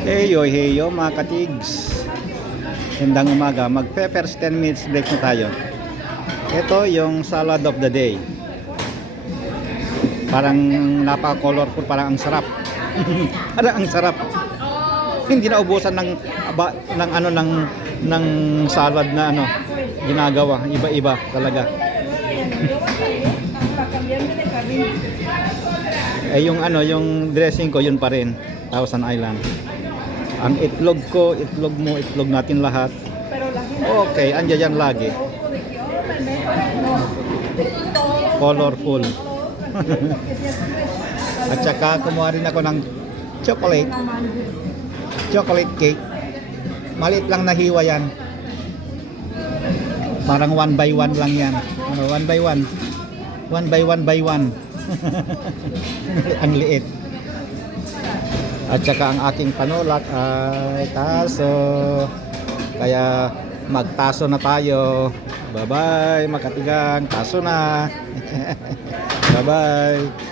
Heyo, heyo mga katigs. Gandang umaga. Mag first 10 minutes break na tayo. Ito yung salad of the day. Parang napaka-colorful, parang ang sarap. parang ang sarap. Hindi na ubusan ng aba, ng ano ng ng salad na ano ginagawa. Iba-iba talaga. eh yung ano, yung dressing ko yun pa rin. Thousand Island. Ang itlog ko, itlog mo, itlog natin lahat. Okay, andyan yan lagi. Colorful. At saka kumuha rin ako ng chocolate. Chocolate cake. Maliit lang na hiwa yan. Parang one by one lang yan. Ano, one by one. One by one by one. ang liit. At saka ang aking panulat ay taso. Kaya magtaso na tayo. Bye-bye, makatigang. Taso na. Bye-bye.